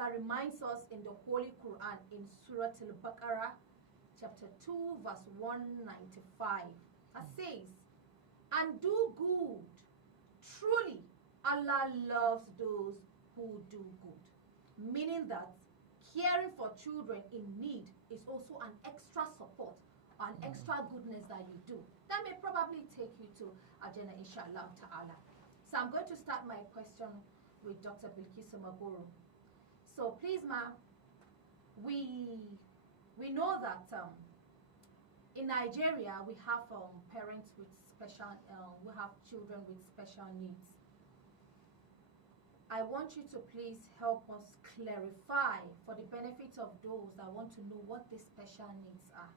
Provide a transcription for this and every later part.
ta'ala reminds us in the Holy Quran in Surah Al-Baqarah, chapter 2, verse 195. It says, and do good. Truly, Allah loves those who do good. Meaning that caring for children in need is also an extra support, an extra goodness that you do. That may probably take you to Jannah, inshallah ta'ala. So I'm going to start my question with Dr. Bilkisu Maguru. So please, ma, we know that in Nigeria we have parents with special, we have children with special needs. I want you to please help us clarify for the benefit of those that want to know what these special needs are.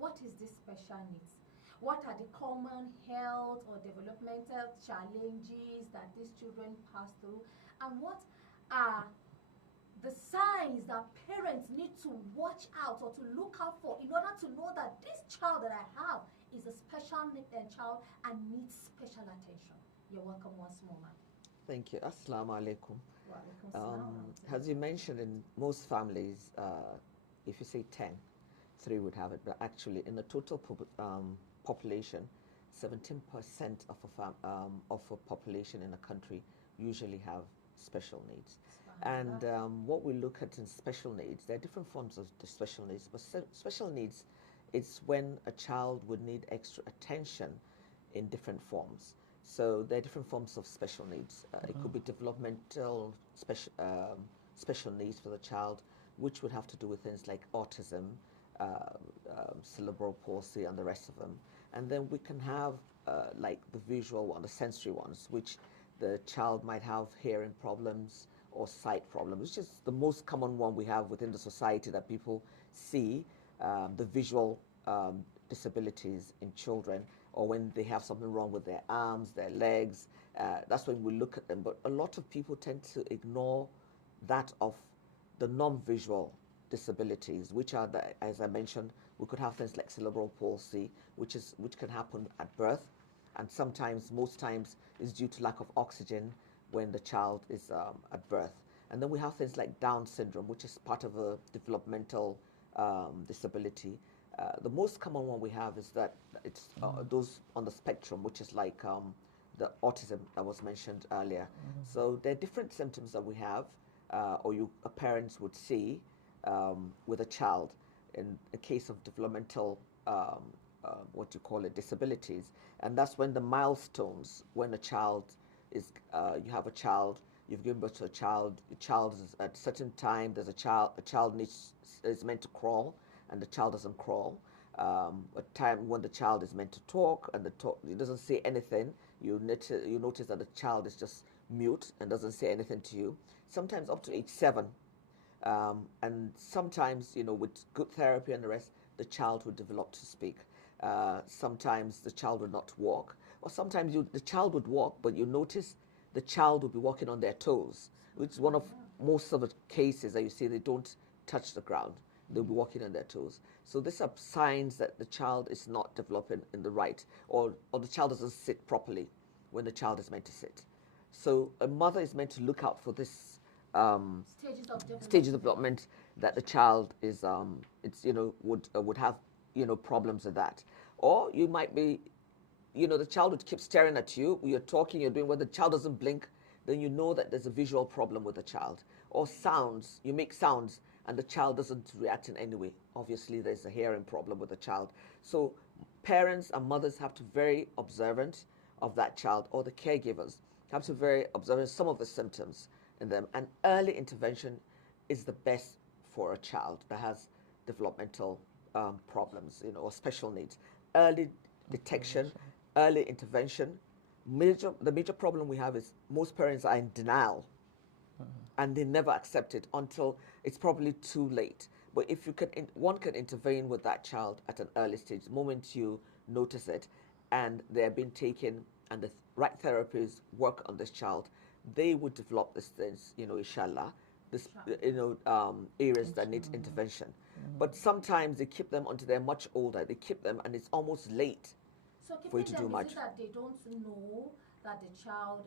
What is this special needs? What are the common health or developmental challenges that these children pass through? And what are the signs that parents need to watch out or to look out for in order to know that this child that I have is a special child and needs special attention? You're welcome once more, ma'am. Thank you. Assalamu alaikum. As you mentioned, in most families, if you say 10, 3 would have it, but actually in the total population, 17% of a population in a country usually have special needs. And what we look at in special needs, there are different forms of the special needs, but special needs, it's when a child would need extra attention in different forms. So there are different forms of special needs. It could be developmental special needs for the child, which would have to do with things like autism, cerebral palsy, and the rest of them. And then we can have like the visual one, the sensory ones, which the child might have hearing problems or sight problems, which is the most common one we have within the society that people see, the visual disabilities in children, or when they have something wrong with their arms, their legs, that's when we look at them. But a lot of people tend to ignore that of the non-visual disabilities, which are, as I mentioned, we could have things like cerebral palsy, which can happen at birth, and sometimes, most times, is due to lack of oxygen when the child is at birth. And then we have things like Down syndrome, which is part of a developmental disability. The most common one we have is that it's those on the spectrum, which is like the autism that was mentioned earlier. So there are different symptoms that we have, or parents would see with a child in the case of developmental, what you call it, disabilities. And that's when the milestones, when a child is, you have a child, you've given birth to a child is at a certain time, there's a child is meant to crawl, and the child doesn't crawl. A time when the child is meant to talk, and it doesn't say anything. You notice that the child is just mute and doesn't say anything to you. Sometimes up to age 7. And sometimes, with good therapy and the rest, the child would develop to speak. Sometimes the child would not walk. Or sometimes the child would walk, but you notice the child would be walking on their toes, which is one of most of the cases that you see they don't touch the ground. They'll be walking on their toes. So these are signs that the child is not developing in the right, or the child doesn't sit properly when the child is meant to sit. So a mother is meant to look out for this stages of development that the child is, would have, problems with that. Or you might be, the child would keep staring at you. You're talking, you're doing what the child doesn't blink, then you know that there's a visual problem with the child. Or sounds, you make sounds and the child doesn't react in any way. Obviously, there's a hearing problem with the child. So parents and mothers have to be very observant of that child, or the caregivers have to be very observant of some of the symptoms in them. And early intervention is the best for a child that has developmental problems, or special needs. Early detection, early intervention. The major problem we have is most parents are in denial, and they never accept it until it's probably too late. But if one can intervene with that child at an early stage, the moment you notice it, and they're being taken, and the right therapies work on this child, they would develop these things, inshallah, areas that need intervention. But sometimes they keep them until they're much older. They keep them, and it's almost late for you to do much. Is it that they don't know that the child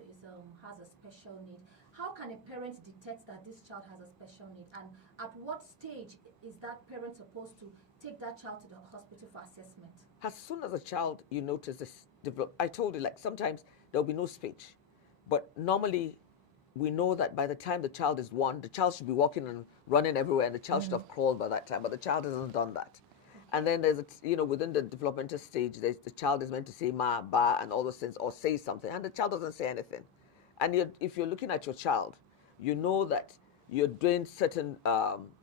has a special need? how can a parent detect that this child has a special need, and at what stage is that parent supposed to take that child to the hospital for assessment? As soon as a child, you notice this develop, I told you, like sometimes there'll be no speech, but normally we know that by the time the child is 1, the child should be walking and running everywhere, and the child should have crawled by that time, but the child hasn't done that. And then there's, within the developmental stage, the child is meant to say ma, ba, and all those things, or say something, and the child doesn't say anything. And if you're looking at your child, you know that you're doing certain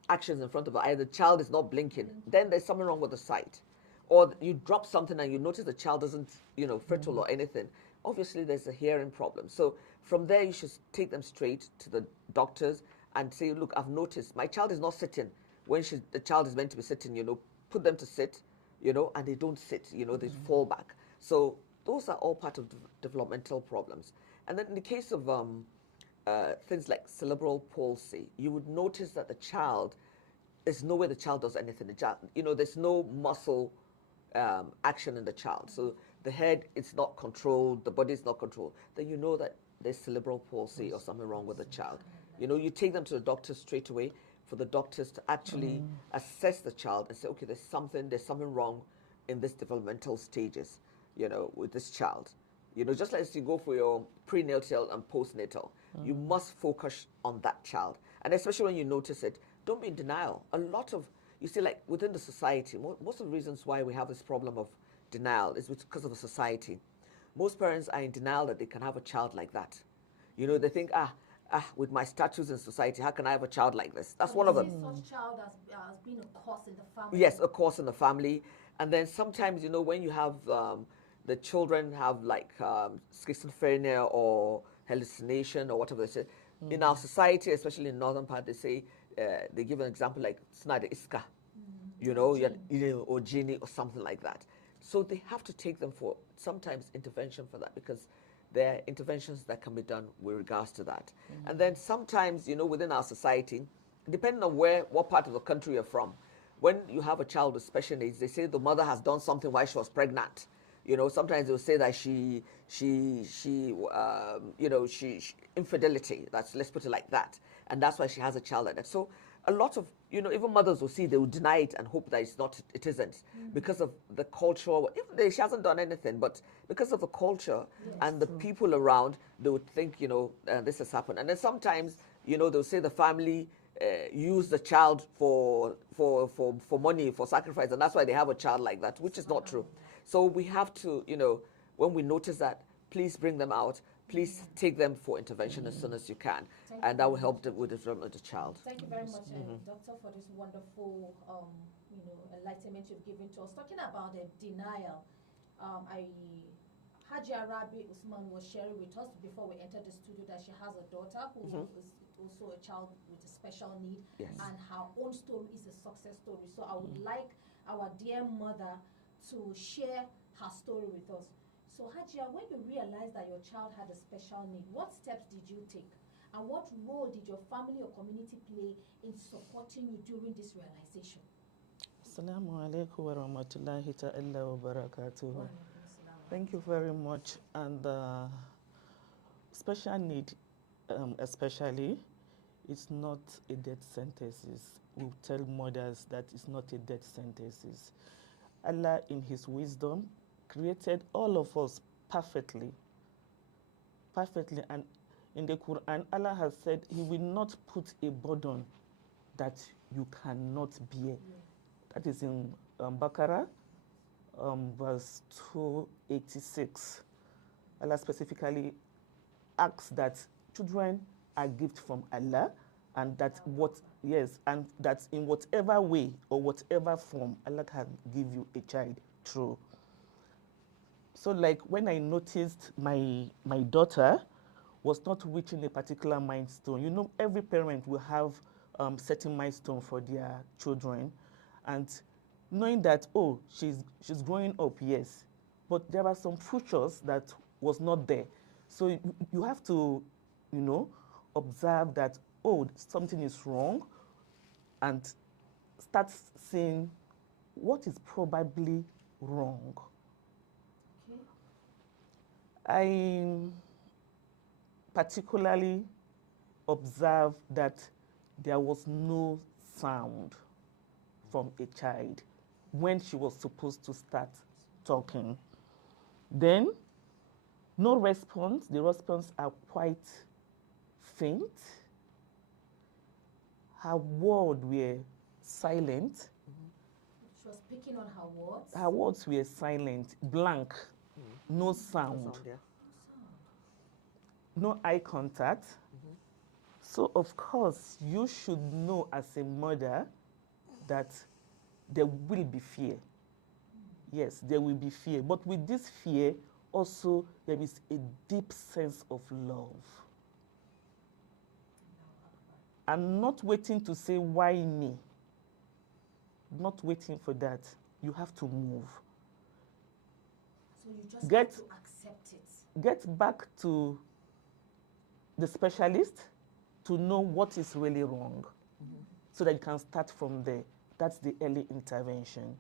actions in front of her. Either the child is not blinking, then there's something wrong with the sight. Or you drop something and you notice the child doesn't, frittle or anything. Obviously, there's a hearing problem. So from there, you should take them straight to the doctors and say, look, I've noticed my child is not sitting when the child is meant to be sitting, put them to sit, and they don't sit, they fall back. So those are all part of developmental problems. And then in the case of things like cerebral palsy, you would notice that the child, there's no way the child does anything. The child, there's no muscle action in the child. So the head, it's not controlled, the body is not controlled. Then you know that there's cerebral palsy or something wrong with the child. You take them to the doctor straight away for the doctors to actually assess the child and say, okay, there's something wrong in this developmental stages, with this child. Just like you go for your prenatal and postnatal, you must focus on that child. And especially when you notice it, don't be in denial. A lot of, you see, like within the society, most of the reasons why we have this problem of denial is because of the society. Most parents are in denial that they can have a child like that. They think, with my status in society, how can I have a child like this? That's one of them. Such child has been a cause in the family. Yes, a cause in the family. And then sometimes, when you have the children have like schizophrenia or hallucination or whatever they say. In our society, especially in northern part, they say, they give an example like snide iska, or genie or something like that. So they have to take them for sometimes intervention for that, because there are interventions that can be done with regards to that. And then sometimes, within our society, depending on what part of the country you're from, when you have a child with special needs, they say the mother has done something while she was pregnant. Sometimes they'll say that she infidelity. Let's put it like that, and that's why she has a child like that. So a lot of, even mothers will see, they will deny it and hope that it isn't, because of the culture. Even she hasn't done anything, but because of the culture and the people around, they would think, this has happened. And then sometimes, they'll say the family use the child for money, for sacrifice, and that's why they have a child like that, which is not true. So we have to, when we notice that, please bring them out. Please take them for intervention as soon as you can, and that will help with the development of the child. Thank you very much, Doctor, for this wonderful, enlightenment you've given to us. Talking about the denial, Hajia Rabi Usman was sharing with us before we entered the studio that she has a daughter who is also a child with a special need, and her own story is a success story. So I would like our dear mother to share her story with us. So Hajia, when you realized that your child had a special need, what steps did you take? And what role did your family or community play in supporting you during this realization? Assalamu alaikum wa rahmatullahi ta'ala wa barakatuh. Thank you very much. And special need, especially, it's not a death sentence. We tell mothers that it's not a death sentence. Allah, in His wisdom, created all of us perfectly. And in the Quran, Allah has said He will not put a burden that you cannot bear. That is in Baqarah, verse 286. Allah specifically asks that children are gifts from Allah, and that and that in whatever way or whatever form Allah can give you a child through. So like when I noticed my daughter was not reaching a particular milestone, every parent will have certain milestone for their children, and knowing that, oh, she's growing up, yes, but there are some futures that was not there. So you have to, observe that, oh, something is wrong, and start seeing what is probably wrong. Okay. I particularly observe that there was no sound from a child when she was supposed to start talking. Then, no response. The response are quite faint. Her words were silent. She was picking on her words. Her words were silent, blank, no sound, no eye contact. So, of course, you should know as a mother that there will be fear. Yes, there will be fear. But with this fear, also, there is a deep sense of love. And not waiting to say, why me? Not waiting for that. You have to move. So you just have to accept it. Get back to the specialist to know what is really wrong, so that you can start from there. That's the early intervention.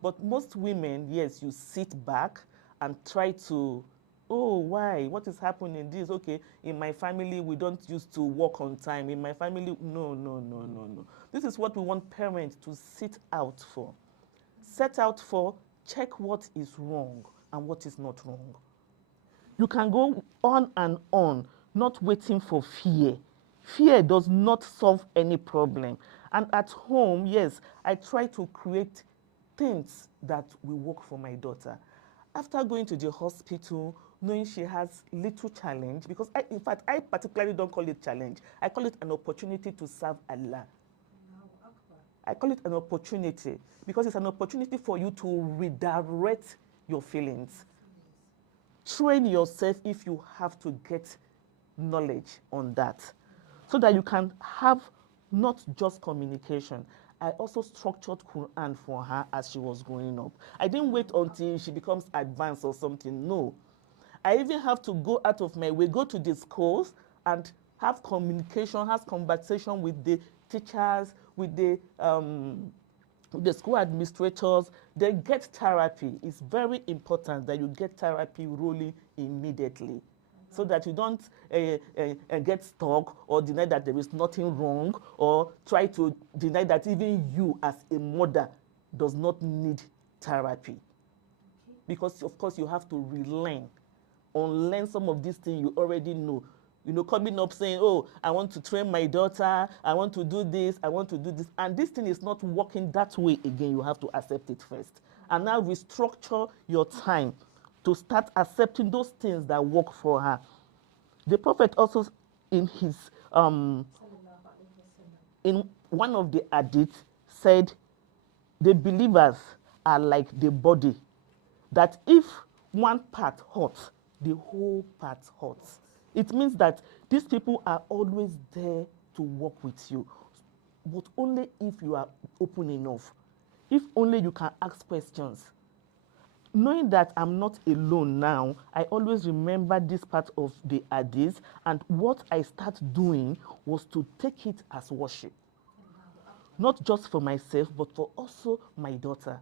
But most women, yes, you sit back and try to, oh, why? What is happening? This, okay, in my family, we don't used to work on time. In my family, no. This is what we want parents to sit out for. Set out for, check what is wrong and what is not wrong. You can go on and on, not waiting for fear. Fear does not solve any problem. And at home, yes, I try to create things that will work for my daughter. After going to the hospital, knowing she has little challenge, because in fact, I particularly don't call it challenge. I call it an opportunity to serve Allah. I call it an opportunity because it's an opportunity for you to redirect your feelings. Train yourself if you have to get knowledge on that, so that you can have not just communication. I also structured Quran for her as she was growing up. I didn't wait until she becomes advanced or something. No. I even have to go out of my way, go to the schools and have communication, have conversation with the teachers, with the school administrators. Then get therapy. It's very important that you get therapy rolling immediately, so that you don't get stuck or deny that there is nothing wrong, or try to deny that even you as a mother does not need therapy. Because, of course, you have to relearn, unlearn some of these things you already know. You know, coming up saying, oh, I want to train my daughter, I want to do this, I want to do this. And this thing is not working that way again. You have to accept it first. And now restructure your time to start accepting those things that work for her. The Prophet also, in his in one of the hadiths, said the believers are like the body, that if one part hurts, the whole part hurts. It means that these people are always there to work with you, but only if you are open enough, if only you can ask questions. Knowing that I'm not alone now, I always remember this part of the hadith, and what I start doing was to take it as worship. Not just for myself, but for also my daughter.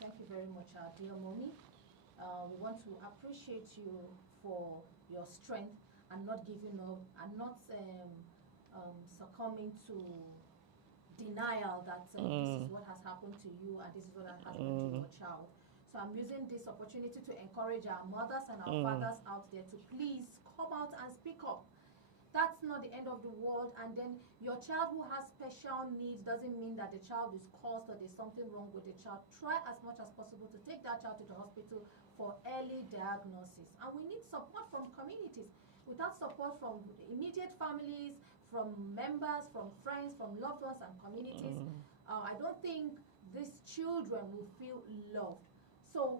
Thank you very much, dear mommy. We want to appreciate you for your strength and not giving up and not succumbing to denial that this is what has happened to you and this is what has happened to your child. So I'm using this opportunity to encourage our mothers and our fathers out there to please come out and speak up. That's not the end of the world. And then your child who has special needs doesn't mean that the child is cursed or there's something wrong with the child. Try as much as possible to take that child to the hospital for early diagnosis. And we need support from communities. Without support from immediate families, from members, from friends, from loved ones and communities, I don't think these children will feel loved. So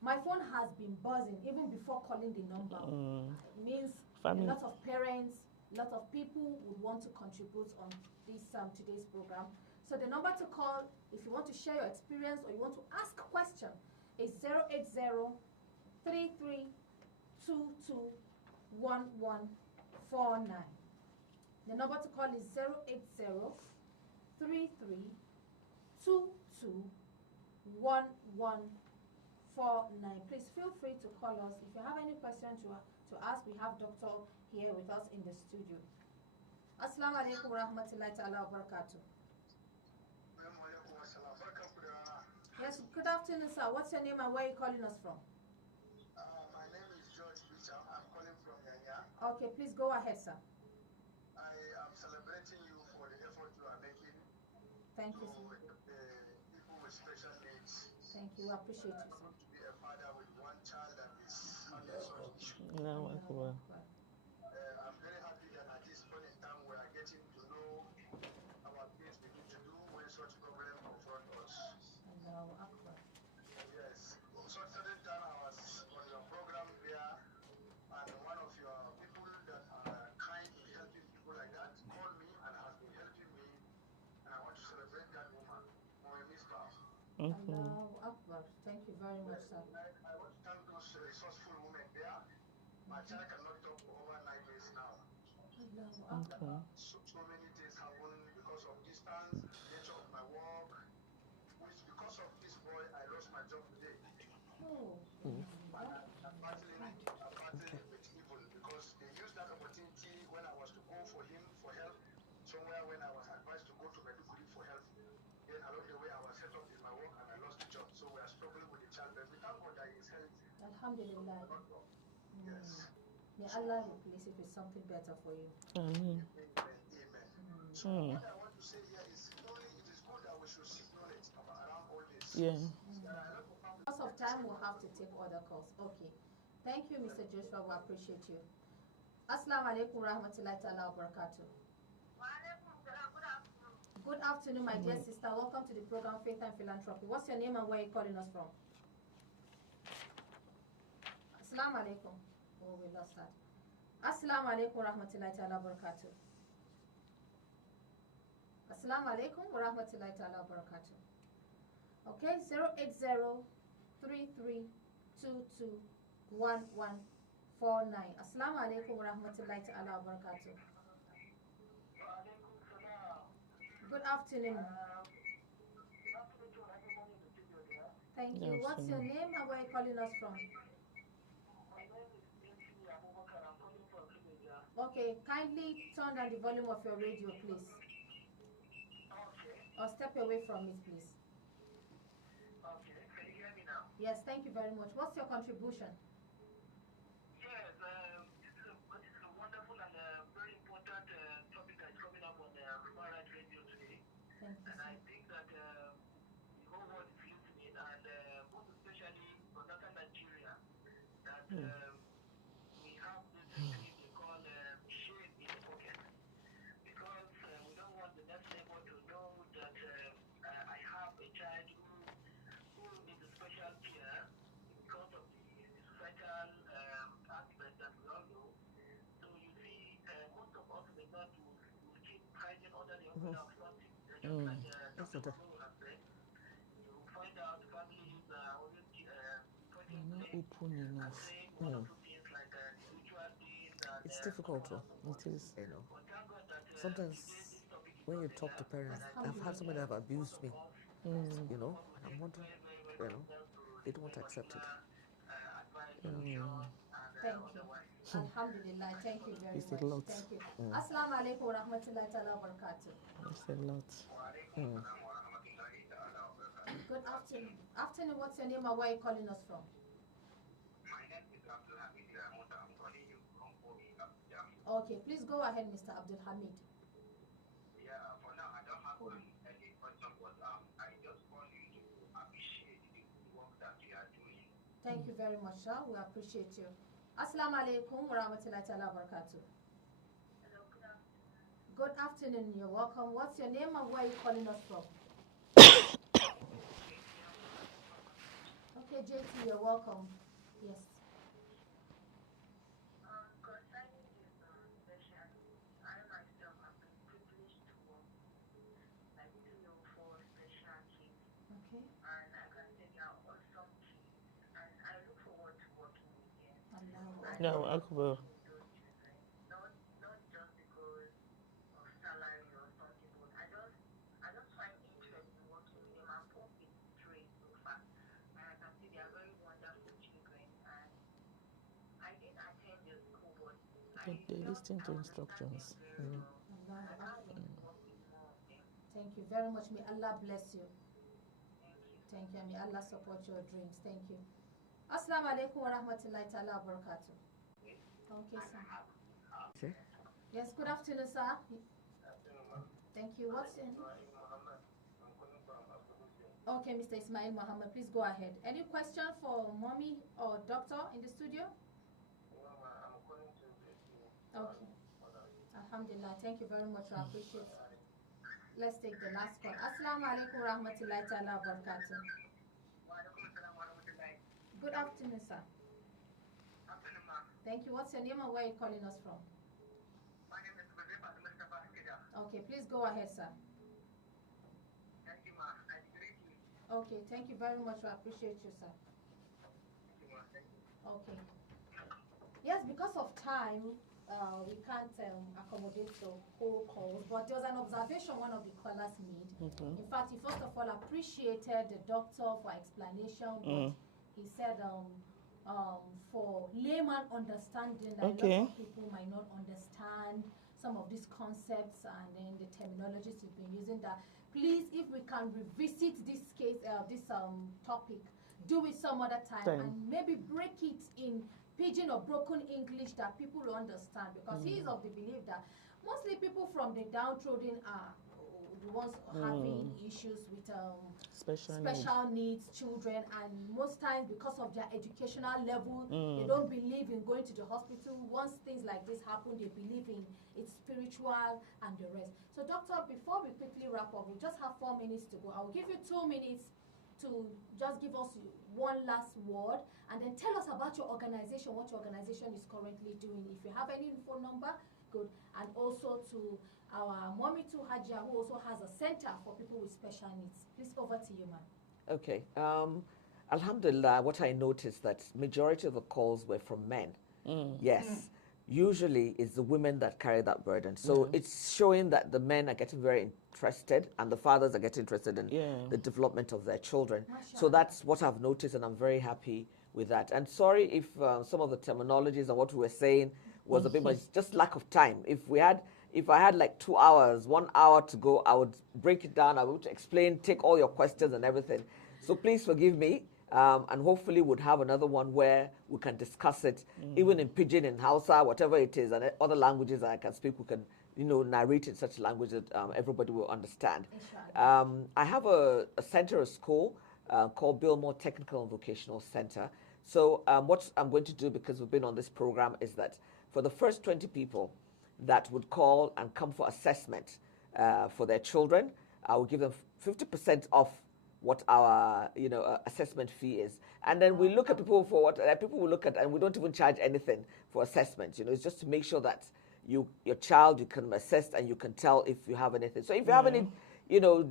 my phone has been buzzing even before calling the number. It means a lot of parents, a lot of people would want to contribute on this today's program. So the number to call, if you want to share your experience or you want to ask a question, is 080-3322-1149. The number to call is 080-3322-1149. Please feel free to call us if you have any questions you to us. We have doctor here with us in the studio. Assalamu alaikum wa rahmatullahi ta'ala wa barakatuh. Yes, good afternoon, sir. What's your name and where are you calling us from? My name is George Bicham. I'm calling from Yanya. Okay, please go ahead, sir. I am celebrating you for the effort you are making Thank you, to sir. people with special needs. Thank you. I appreciate you, sir. To be a father with one child that is under such issue. Allahu Akbar. I'm very happy that at this point in time we are getting to know our things we need to do when such problems confront us. Allahu Akbar. Yes. So certain time I was on your program there, and one of your people that are kind in helping people like that called me and has been helping me, and I want to celebrate that woman, Moemi Staff. Allahu Akbar. Thank you very much, sir. I want to thank those resourceful women there. My child cannot talk for over 9 days now. Allahu Akbar. So many things happen because of distance, nature of my work, which because of this boy I lost my job today. Oh. I'm battling with evil because they used that opportunity when I was to go for him for help somewhere when I was advised to go to Meduguri for help. Then along the way I was set up in my work and I lost the job. So we are struggling with the child, but we thank God that he is healthy. Alhamdulillah. Yes. May Allah replace it with something better for you. Amen. Amen. So what I want to say here is only it is good that we should seek knowledge around all this. Yeah. Because of time, we'll have to take other calls. Okay. Thank you, Mr. Joshua. We appreciate you. Assalamu alaikum rahmatullahi ta'ala wa barakatuh. Good afternoon, my dear sister. Welcome to the program Faith and Philanthropy. What's your name and where are you calling us from? Assalamu alaikum. Oh, we lost that. Assalamu alaikum rahmatullahi ta'ala wa barakatuh. Assalamu alaikum wa rahmatullahi ta'ala wa barakatuh. Okay, 08033221149. Assalamu alaikum wa rahmatullahi ta'ala wa barakatuh. Good afternoon. Thank you. What's your name and where are you calling us from? Okay, kindly turn down the volume of your radio, please. Or step away from it, please. Okay, can you hear me now? Yes, thank you very much. What's your contribution? Yes, this is a wonderful and very important topic that's coming up on Human Rights Radio today. Thank you. And I think that the whole world is listening, and most especially for northern Nigeria, that we have this thing they call shame in the pocket. Because we don't want the next neighbor to know that I have a child who needs a special care because of the societal aspect that we all know. So you see, most of us may not will keep hiding under the umbrella of something. Just like Dr. Momo has said, you find out families are always putting blame and saying one or two things like spiritual things. It's difficult to, It is. you know. Sometimes when you talk to parents, I've had somebody that have abused me, you know, and I'm wondering, you know, they don't want to accept it. Thank you. Alhamdulillah. Thank you very It's much. a lot. Thank you. Assalamu alaikum wa rahmatullahi ta'ala wa barakatuh. It's a lot. Good afternoon. Afternoon, what's your name and where are you calling us from? My name is AL-HABIBIYYAH. I'm calling you from Kogi, Abuja. Okay, please go ahead, Mr. Abdul Hamid. Yeah, for now I don't have any question, but I just want you to appreciate the work that you are doing. Thank you very much, sir. We appreciate you. Assalamu alaikum wa rahmatullahi ta'ala wa barakatuh. Hello, good afternoon. Good afternoon. You're welcome. What's your name and where are you calling us from? Okay, JT, you're welcome. Yes. Concerning this session, I myself have been privileged to work like 3 or 4 special kids, Okay. and I can say they are awesome kids, and I look forward to working with them. Allahu Akbar. Those children, not just because of salary or something, but I just find interest in working with them. I've worked with 3 so far, and I can see they are very wonderful children. And I didn't attend the They listen to instructions. Thank you very much. May Allah bless you. Thank you. May Allah support your dreams. Thank you. Assalamu alaikum wa rahmatullahi ta'ala wa barakatuh. Okay, sir. Yes, good afternoon, sir. Thank you. What's your name? Okay, Mr. Ismail Muhammad, please go ahead. Any question for mommy or doctor in the studio? Okay. Alhamdulillah. Thank you very much. I appreciate it. Let's take the last call. Assalamu alaikum wa rahmatullahi ta'ala wa barakatuh. Good afternoon, sir. Thank you. What's your name and where are you calling us from? My name is Mustafa. Okay, please go ahead, sir. Thank you, ma. I greet you. Okay, thank you very much. I appreciate you, sir. Thank you, ma. Thank you. Okay. Yes, because of time, we can't accommodate the whole calls, but there was an observation one of the callers made. In fact, he first of all appreciated the doctor for explanation, but he said for layman understanding that a lot of people might not understand some of these concepts and then the terminologies he's been using, that please, if we can revisit this case, this topic, do it some other time and maybe break it in pidgin or broken English that people will understand, because he is of the belief that mostly people from the downtrodden are the ones having issues with special needs children, and most times because of their educational level, they don't believe in going to the hospital. Once things like this happen, they believe in it's spiritual and the rest. So doctor, before we quickly wrap up, we just have 4 minutes to go. I will give you 2 minutes to just give us one last word and then tell us about your organization, what your organization is currently doing. If you have any phone number, good. And also to our Mommy to Hajia, who also has a center for people with special needs. Please, over to you, ma'am. Okay. Alhamdulillah, what I noticed that majority of the calls were from men. Yes. Usually it's the women that carry that burden. So it's showing that the men are getting very interested and the fathers are getting interested in the development of their children. So that's what I've noticed, and I'm very happy with that. And sorry if some of the terminologies and what we were saying was a bit much, just lack of time. If I had like 2 hours, 1 hour to go, I would break it down, I would explain, take all your questions and everything. So please forgive me. And hopefully would have another one where we can discuss it, even in Pidgin, in Hausa, whatever it is, and other languages I can speak, we can, narrate in such language that everybody will understand. I have a center, a school called Bilmore Technical and Vocational Center. So what I'm going to do, because we've been on this program, is that for the first 20 people that would call and come for assessment for their children, I will give them 50% off what our assessment fee is, and then we look at people for what people will look at, and we don't even charge anything for assessment. It's just to make sure that your child, you can assess and you can tell if you have anything. So if you have any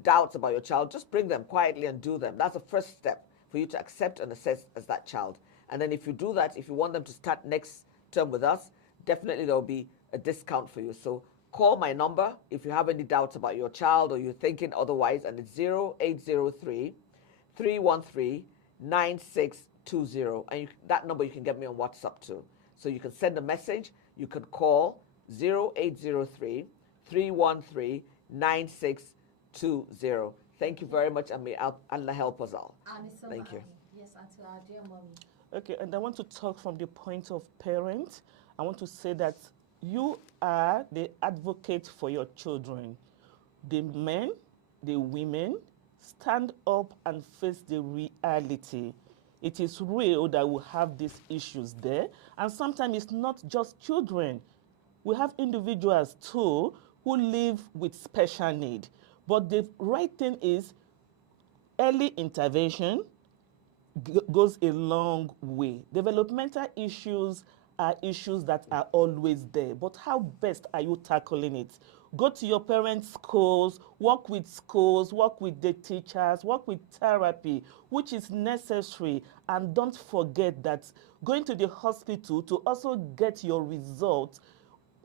doubts about your child, just bring them quietly and do them. That's the first step for you to accept and assess as that child. And then if you do that, if you want them to start next term with us, definitely there will be a discount for you. So call my number if you have any doubts about your child or you're thinking otherwise, and it's 0803-313-9620. And that number you can get me on WhatsApp too. So you can send a message, you can call 0803-313-9620. Thank you very much, and may Allah help us all. Thank you. Yes, and to our dear mommy. Okay, and I want to talk from the point of parent. I want to say that you are the advocate for your children. The men, the women, stand up and face the reality. It is real that we have these issues there, and sometimes it's not just children. We have individuals too who live with special need. But the right thing is early intervention goes a long way. Developmental issues are issues that are always there, but how best are you tackling it? Go to your parents' schools, work with the teachers, work with therapy, which is necessary, and don't forget that going to the hospital to also get your results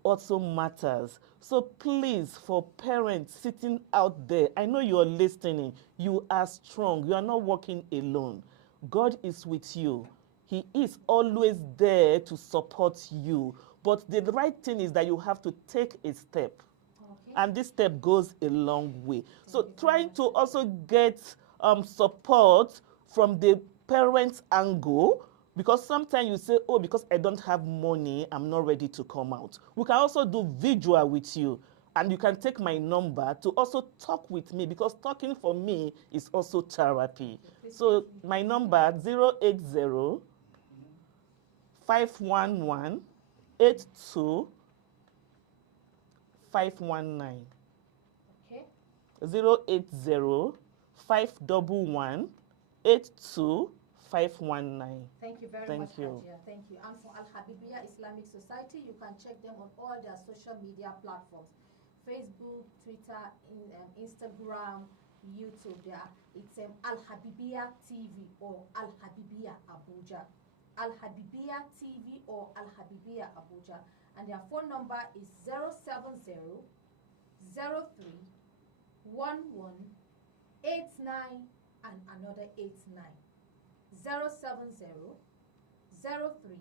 also matters. So please, for parents sitting out there, I know you're listening, you are strong, you are not working alone. God is with you. He is always there to support you. But the right thing is that you have to take a step. Okay. And this step goes a long way. So you very trying much. to also get support from the parents' angle, because sometimes you say, oh, because I don't have money, I'm not ready to come out. We can also do visual with you. And you can take my number to also talk with me, because talking for me is also therapy. Please So give me- my number 080 511 82 519. Okay. 080 511 82 519. Thank you very Thank much, you. Hajia. Thank you. And for AL-HABIBIYYAH Islamic Society, you can check them on all their social media platforms. Facebook, Twitter, Instagram, YouTube. It's AL-HABIBIYYAH TV or AL-HABIBIYYAH Abuja. AL-HABIBIYYAH TV or AL-HABIBIYYAH Abuja. And their phone number is 070 03 11 89 and another 89. 070 03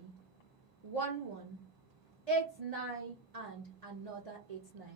11 89 and another 89.